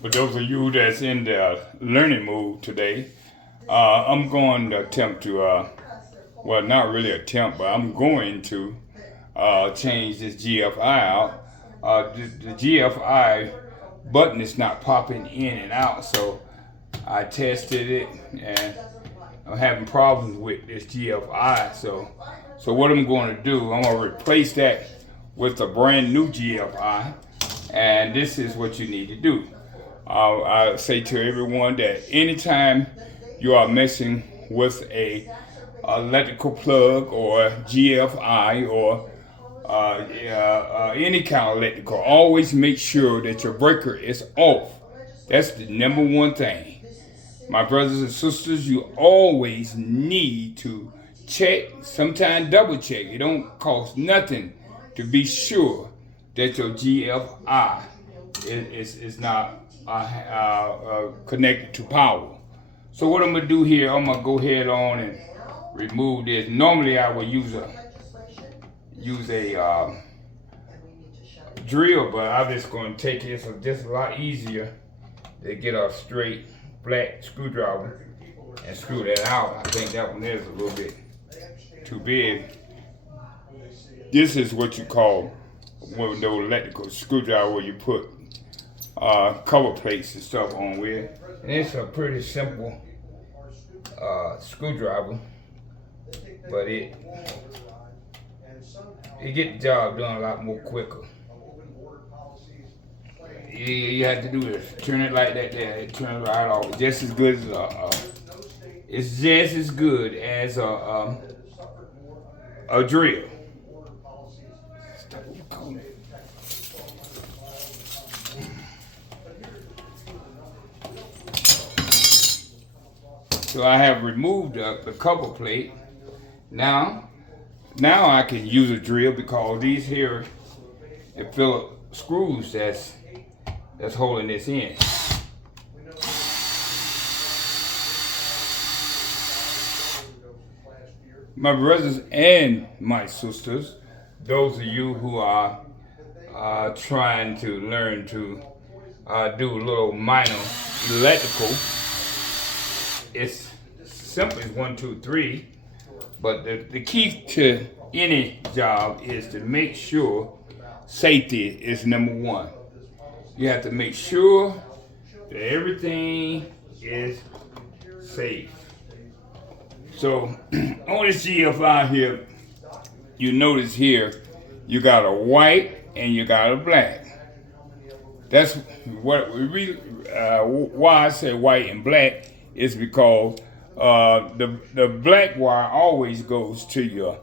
For those of you that's in the learning mood today, I'm going to attempt to, well, not really attempt, but I'm going to change this GFI out. The GFI button is not popping in and out, so I tested it and I'm having problems with this GFI. So what I'm going to do, I'm going to replace that with a brand new GFI, and this is what you need to do. I say to everyone that anytime you are messing with a electrical plug or GFI or any kind of electrical, always make sure that your breaker is off. That's the number one thing. My brothers and sisters, you always need to check, sometimes double check. It don't cost nothing to be sure that your GFI is not connected to power. So what I'm gonna do here, I'm gonna go ahead on and remove this. Normally I would use a drill, but I'm just gonna take it. So just a lot easier to get a straight flat screwdriver and screw that out. I think that one is a little bit too big. This is what you call one of those electrical screwdriver where you put cover plates and stuff on with. And it's a pretty simple screwdriver, but it get the job done a lot more quicker. You have to do is turn it like that there. It turns right off. Just as good as it's just as good as a drill. So I have removed the cover plate. Now I can use a drill because these here, the Phillips screws that's holding this in. My brothers and my sisters, those of you who are trying to learn to do a little minor electrical, it's simple as 1, 2, 3. But the key to any job is to make sure safety is number one. You have to make sure that everything is safe. So on this GFI here, you notice here, you got a white and you got a black. That's what we really, why I say white and black is because the black wire always goes to your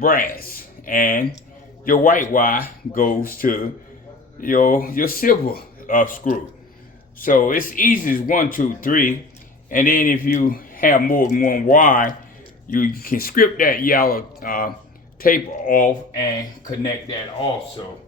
brass, and your white wire goes to your silver screw. So it's easy as 1, 2, 3, and then if you have more than one wire, you can strip that yellow tape off and connect that also.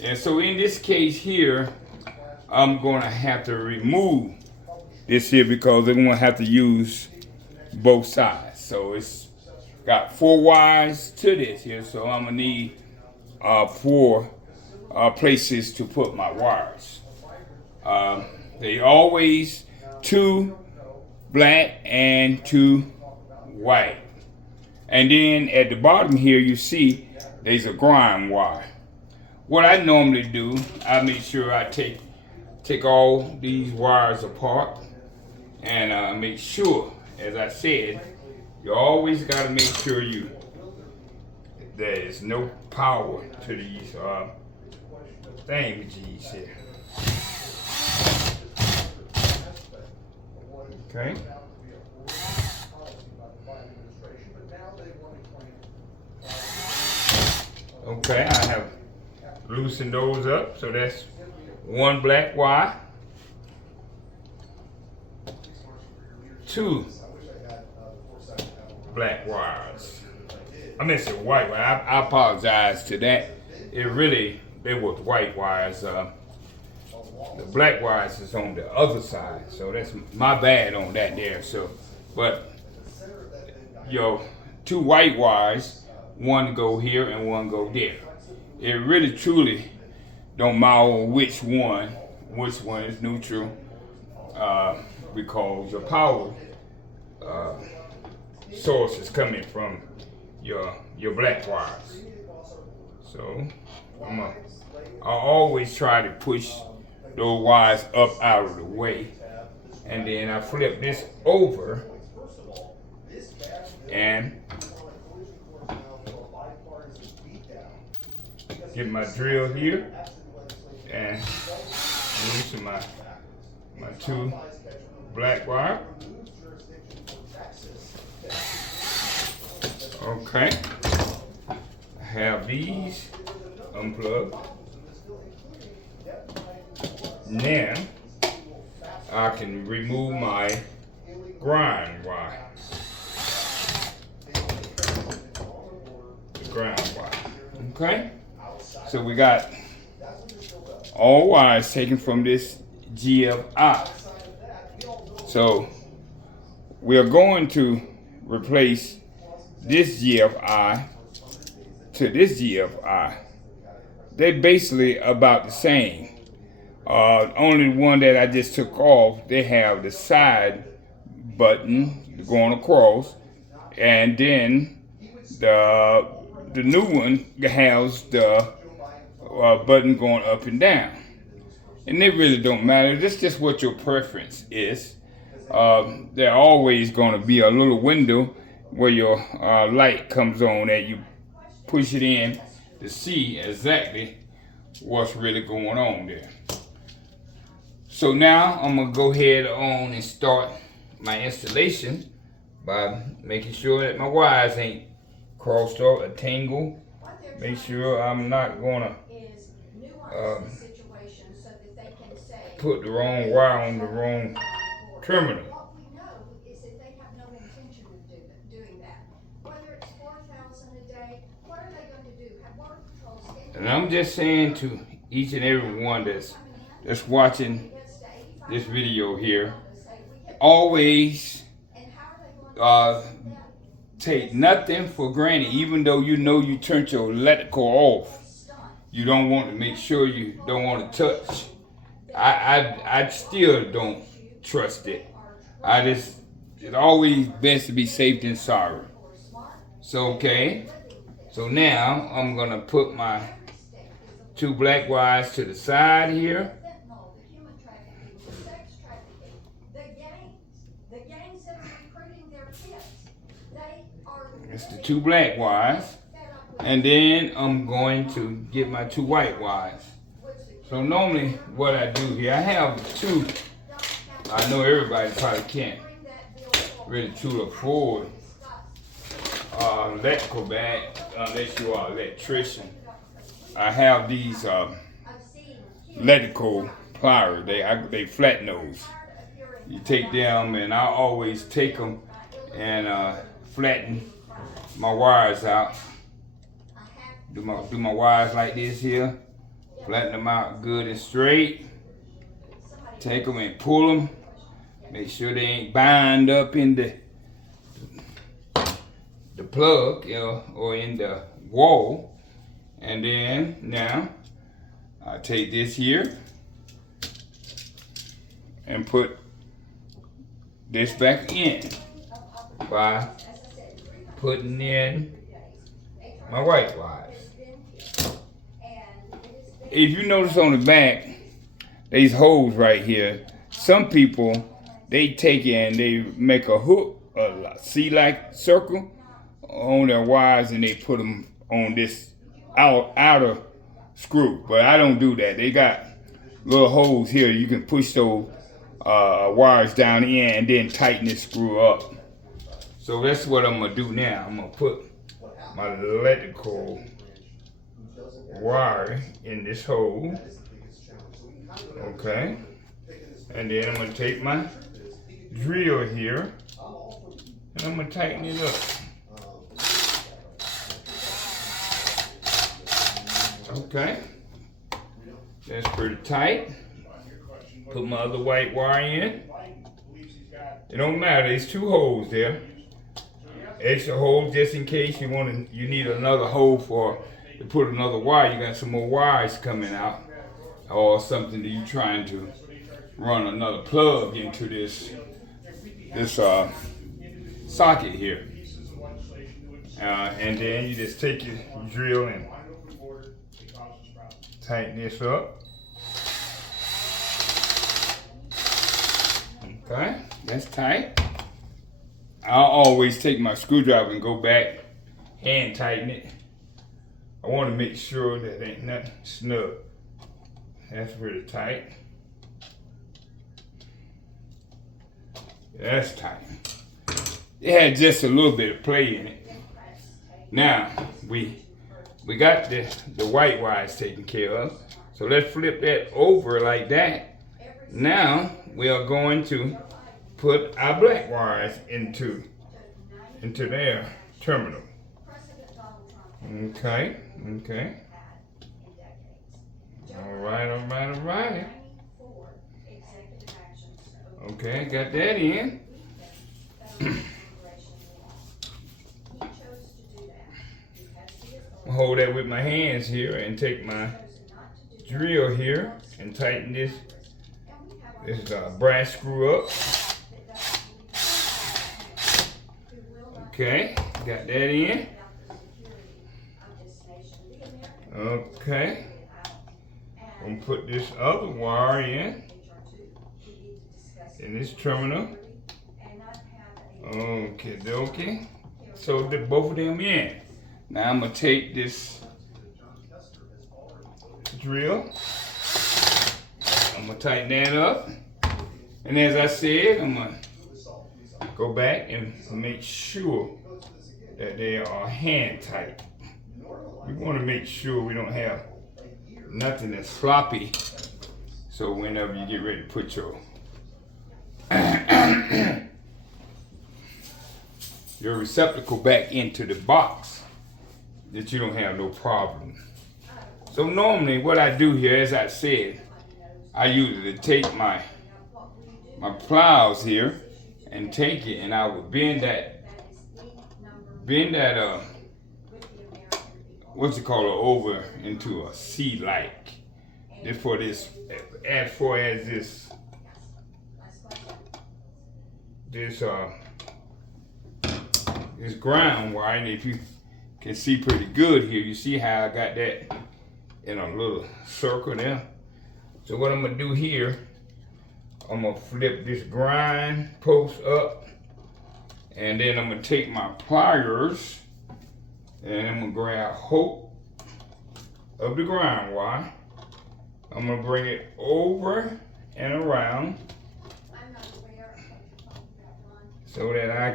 And so in this case here, I'm going to have to remove this here because they're going to have to use both sides. So it's got 4 wires to this here, so I'm going to need 4 places to put my wires. They always 2 black and 2 white. And then at the bottom here you see there's a ground wire. What I normally do, I make sure I take all these wires apart and make sure, as I said, you always got to make sure there's no power to these thingamajiggies here. Okay. Okay, I have loosened those up. So that's 1 black wire, 2 black wires. I meant to say white wire. I apologize to that. They were white wires. The black wires is on the other side, so that's my bad on that there. So, but 2 white wires, 1 go here and 1 go there. It really truly don't matter which one which one is neutral, because your power source is coming from your black wires. So I always try to push those wires up out of the way, and then I flip this over and get my drill here and loosen my two black wire. Okay, I have these unplugged. Now I can remove my grind wire. The grind wire. Okay? So we got all wires taken from this GFI. So we are going to replace this GFI to this GFI. They're basically about the same. Only one that I just took off, they have the side button going across, and then the new one has the button going up and down. And it really don't matter. That's just what your preference is. There always going to be a little window where your light comes on that you push it in to see exactly what's really going on there. So now I'm going to go ahead on and start my installation by making sure that my wires ain't crossed up or tangled. Make sure I'm not going to put the wrong wire on the wrong terminal. And I'm just saying to each and every one that's watching this video here, always take nothing for granted. Even though you know you turned your electrical off, you don't want to make sure you don't want to touch. I still don't trust it. It's always best to be safe than sorry. So okay, so now I'm gonna put my two black wires to the side here. It's the two black wires. And then I'm going to get my two white wires. So normally what I do here, I have two. I know everybody probably can't really truly afford electrical bag unless you are an electrician. I have these electrical pliers. They flat nose. You take them, and I always take them and flatten my wires out. Do my wires like this here. Flatten them out good and straight. Take them and pull them. Make sure they ain't bind up in the plug, or in the wall. And then now I take this here and put this back in by putting in my white wires. If you notice on the back, these holes right here, some people, they take it and they make a hook, a C-like circle on their wires, and they put them on this outer screw. But I don't do that. They got little holes here. You can push those wires down in and then tighten this screw up. So that's what I'm gonna do now. I'm gonna put my electrical wire in this hole. Okay. And then I'm gonna take my drill here and I'm gonna tighten it up. Okay. That's pretty tight. Put my other white wire in. It don't matter, there's two holes there. Extra hole just in case you need another hole to put another wire. You got some more wires coming out. or something that you're trying to run another plug into this socket here. And then you just take your drill and tighten this up. Okay, that's tight. I'll always take my screwdriver and go back, hand tighten it. I want to make sure that ain't nothing snug. That's pretty tight. That's tight. It had just a little bit of play in it. Now we got the white wires taken care of. So let's flip that over like that. Now we are going to put our black wires into their terminal. Okay. All right. Okay, got that in. Hold that with my hands here and take my drill here and tighten this brass screw up. Okay, got that in. Okay, I'm gonna put this other wire in this terminal. Okay. So both of them in. Now I'm gonna take this drill. I'm gonna tighten that up. And as I said, I'm gonna go back and make sure that they are hand tight. We want to make sure we don't have nothing that's sloppy. So whenever you get ready to put your your receptacle back into the box, that you don't have no problem. So normally what I do here, as I said, I usually take my plows here and take it, and I would bend that what's it called, over into a C-like. Just for this, as far as this ground wire, and if you can see pretty good here, you see how I got that in a little circle there. So what I'm gonna do here, I'm gonna flip this grind post up, and then I'm gonna take my pliers and I'm gonna grab hold of the grind wire. I'm gonna bring it over and around so that I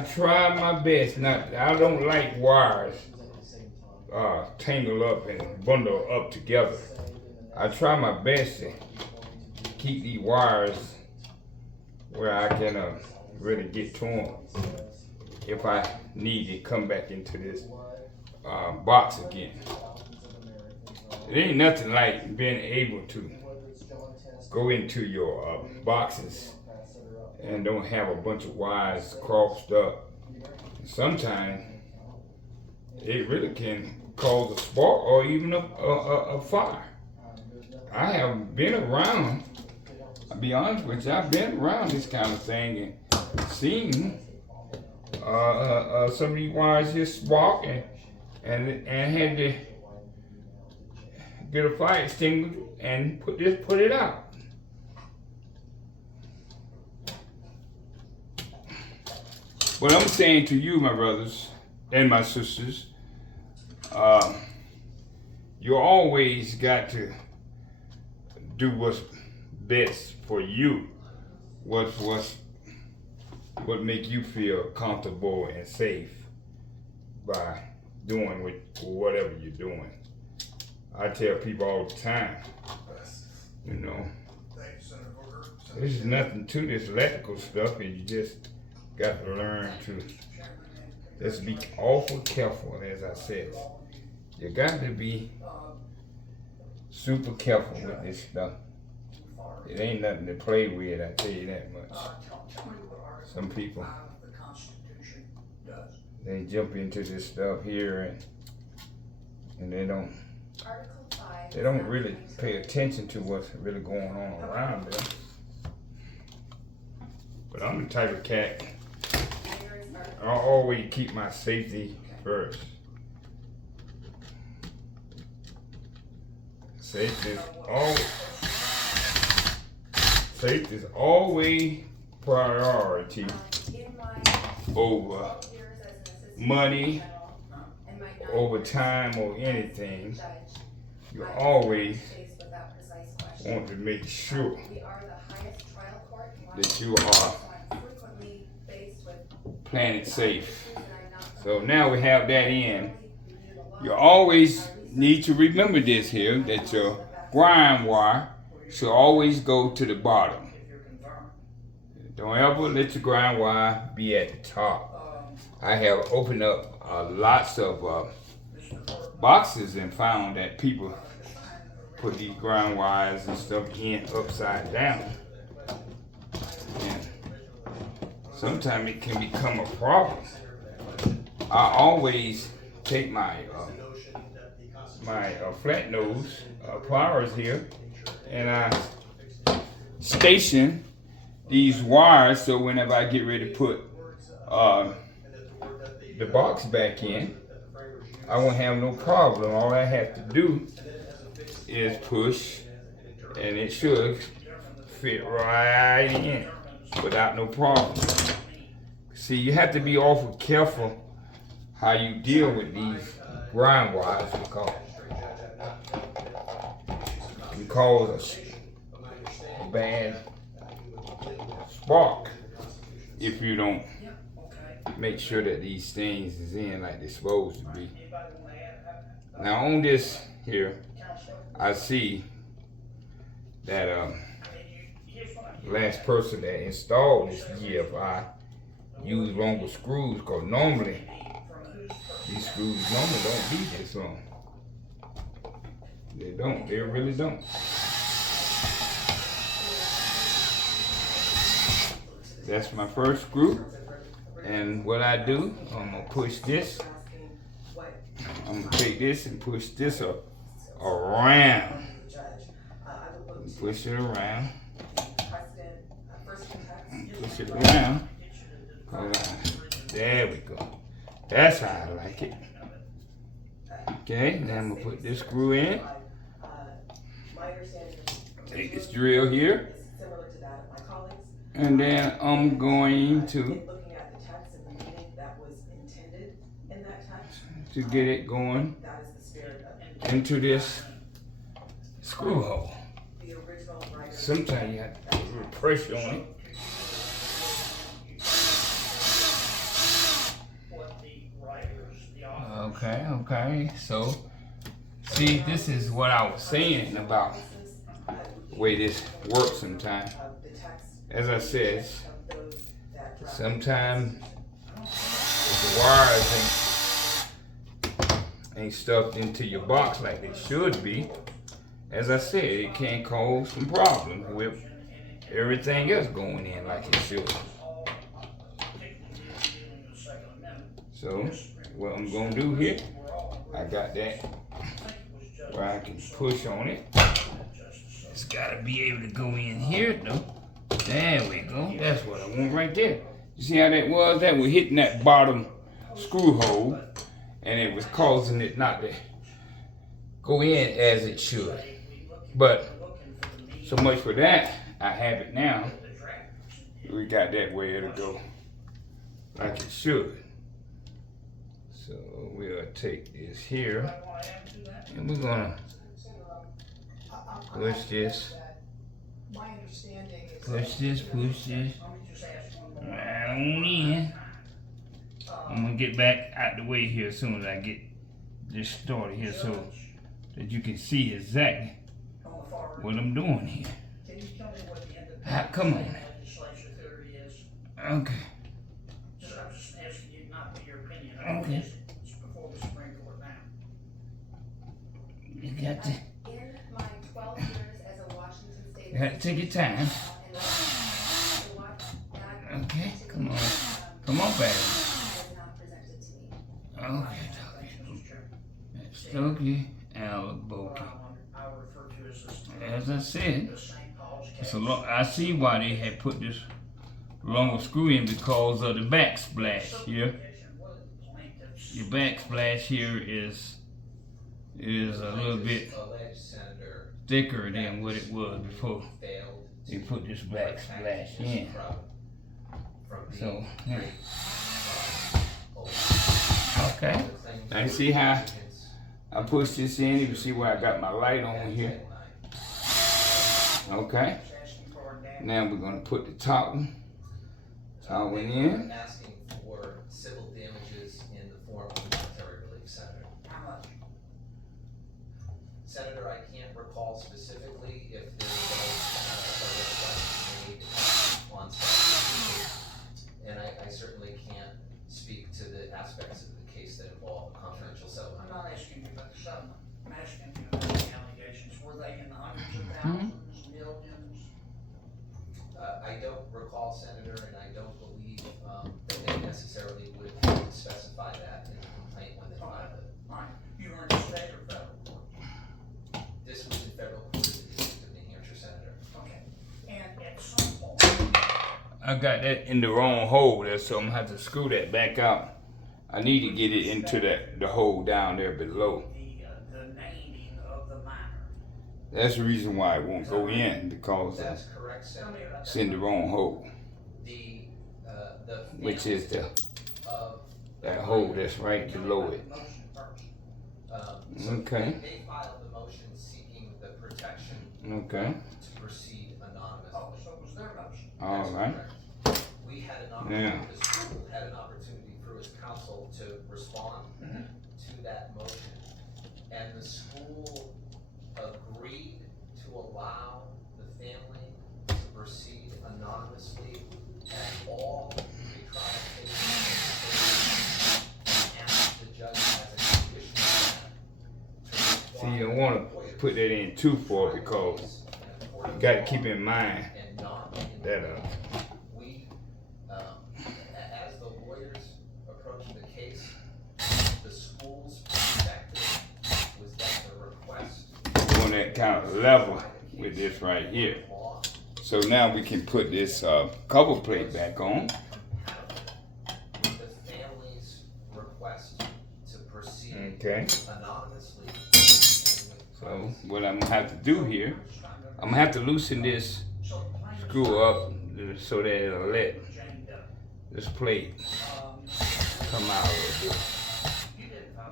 try my best not, I don't like wires tangle up and bundle up together. I try my best to keep these wires where I can really get to them if I need to come back into this box again. It ain't nothing like being able to go into your boxes and don't have a bunch of wires crossed up. Sometimes it really can cause a spark or even a fire. I have been around, I'll be honest with you, I've been around this kind of thing and seen some of these wires just spark and had to get a fire extinguisher and put it out. What I'm saying to you, my brothers and my sisters, you always got to do what's best for you. What make you feel comfortable and safe by doing whatever you're doing. I tell people all the time, you know, there's nothing to this electrical stuff, and you just got to learn to just be awful careful. As I said, you got to be super careful with this stuff. It ain't nothing to play with, I tell you that much. Some people, they jump into this stuff here and they don't They don't really pay attention to what's really going on around them. But I'm the type of cat, I'll always keep my safety first. Safety is always priority over money, over time, or anything. You always want to make sure that you are playing it safe. So now we have that in. You always need to remember this here, that your grind wire should always go to the bottom. Don't ever let your grind wire be at the top. I have opened up lots of boxes and found that people put these grind wires and stuff in upside down. And sometimes it can become a problem. I always take my flat nose pliers here, and I station these wires so whenever I get ready to put the box back in, I won't have no problem. All I have to do is push, and it should fit right in without no problem. See, you have to be awful careful how you deal with these grind wires, because it can cause a bad spark if you don't make sure that these things is in like they're supposed to be. Now on this here, I see that the last person that installed this GFI used longer screws, because normally these screws don't be this long. They don't, they really don't. That's my first screw. And what I do, I'm gonna push this. I'm gonna take this and push this around. Push it around. Push it around. There we go. That's how I like it. Okay, now I'm gonna put this screw in. Take this drill here. And then I'm going to get it going into this screw hole. Sometimes you have to put a little pressure on it. Okay, so see, this is what I was saying about the way this works sometimes. As I said, sometimes the wires ain't stuffed into your box like they should be. As I said, it can cause some problems with everything else going in like it should. So what I'm gonna do here, I got that where I can push on it. It's gotta be able to go in here though. There we go. That's what I want right there. You see how that was? That was hitting that bottom screw hole, and it was causing it not to go in as it should. But so much for that. I have it now. We got that way it'll go like it should. So we'll take this here, and we're gonna push this. Push this right on in. I'm gonna get back out the way here as soon as I get this started here, so that you can see exactly what I'm doing here. Come on. Okay. Okay. You got to. You got to take your time. Okay, come on. Come on, baby. Okay, doggy. That's doggy. And I'll look both. as I said, it's a long, I see why they had put this longer screw in because of the backsplash here. Your backsplash here is a little bit thicker than what it was before they put this backsplash in. So, yeah. Okay. Now you see how I push this in? You can see where I got my light on here. Okay. Now we're gonna put the top one in. Asking for civil damages in the form of monetary relief, Senator. How much? Senator, I can't recall specifically if there was a request made on Saturday, and I certainly can't speak to the aspects of the case that involve a confidential settlement. I'm not asking you about the settlement. I'm asking you about the allegations. Were they in the hundreds of thousands, millions? I don't recall, Senator, and I don't believe that they necessarily would have specified that in the complaint when they filed it. Fine. You were in state or federal court? This was in federal court in the District of New Hampshire, Senator. Okay. And at some point, I got that in the wrong hole there, so I'm gonna have to screw that back out. I need to get it into the hole down there below. the naming of the minor. That's the reason why it won't go in, because That's correct, Senator. it's in the wrong hole, The which is of that hole that's right below it. so Okay. They filed the motion seeking the protection Okay. to proceed anonymously. Oh, so it was their motion. All That's right. correct. We had an opportunity, Yeah. the school had an opportunity through its counsel to respond to that motion. And the school agreed to allow the family to proceed anonymously at all pre-trial cases. And asked the judge as a condition of that to See, you don't want to put that in too far, because you got to keep in mind and not that we, as the lawyers approaching the case, the school's perspective was that the request on that kind of level with this right here. law So now we can put this cover plate back on. the family's request to proceed Okay. anonymously. So what I'm gonna have to do here, I'm gonna have to loosen this screw up so that it'll let this plate come out a little bit.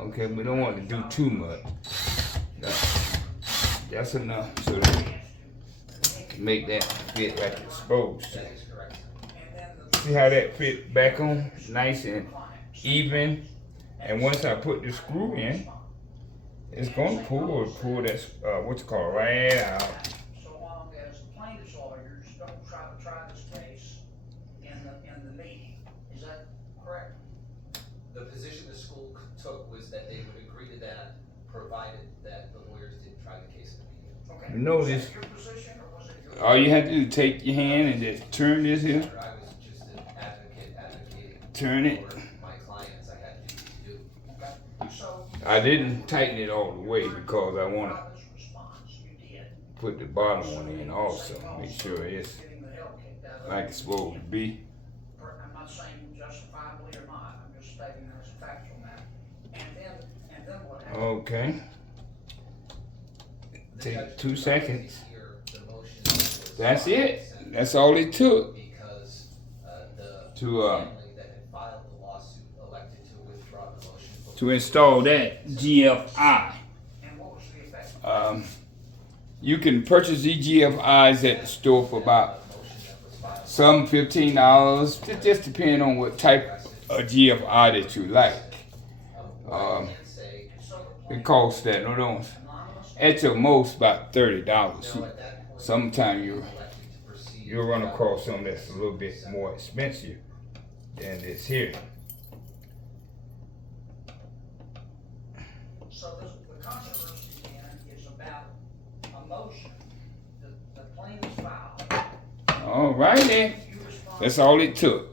Okay, we don't want to do too much. That's enough so that we can make that fit like it's supposed to. That is correct. See how that fit back on? Nice and even. And once I put the screw in, it's gonna pull that what's it called, right out. So long as the plaintiff's lawyers don't try this case in the meeting. Is that correct? The position the school took was that they would agree to that, provided that the lawyers didn't try the case in the meeting. Okay. You know Was this. that your position or was it your? All you have to do is take your hand and just turn this here. I was just an advocating Turn it. for my clients. I had to do. Okay. So. I didn't tighten it all the way because I want to Private response, you did. put the bottom one in also. Make sure it's Getting the hell kicked out of like it. it's supposed to be. I'm not saying justifiably or not, I'm just stating that as a factual matter. And then what happened? Okay. The Take judge 2 did not seconds. hear the motion that was That's filed by it. the Senate That's all it took Because the to family that had filed the lawsuit elected to withdraw the motion. to install that GFI. And what was the effect? You can purchase these GFIs at the store for about The motion that was filed. some $15. It just depends on what type of GFI that you like. What I can say, It costs that. No, don't. Anonymous? At your most about $30. no, at that point, Sometimes elected to proceed. you'll run across something that's a little bit more expensive than this here. So the controversy then is about a motion that the plaintiff filed. All right then. You responded. That's all it took.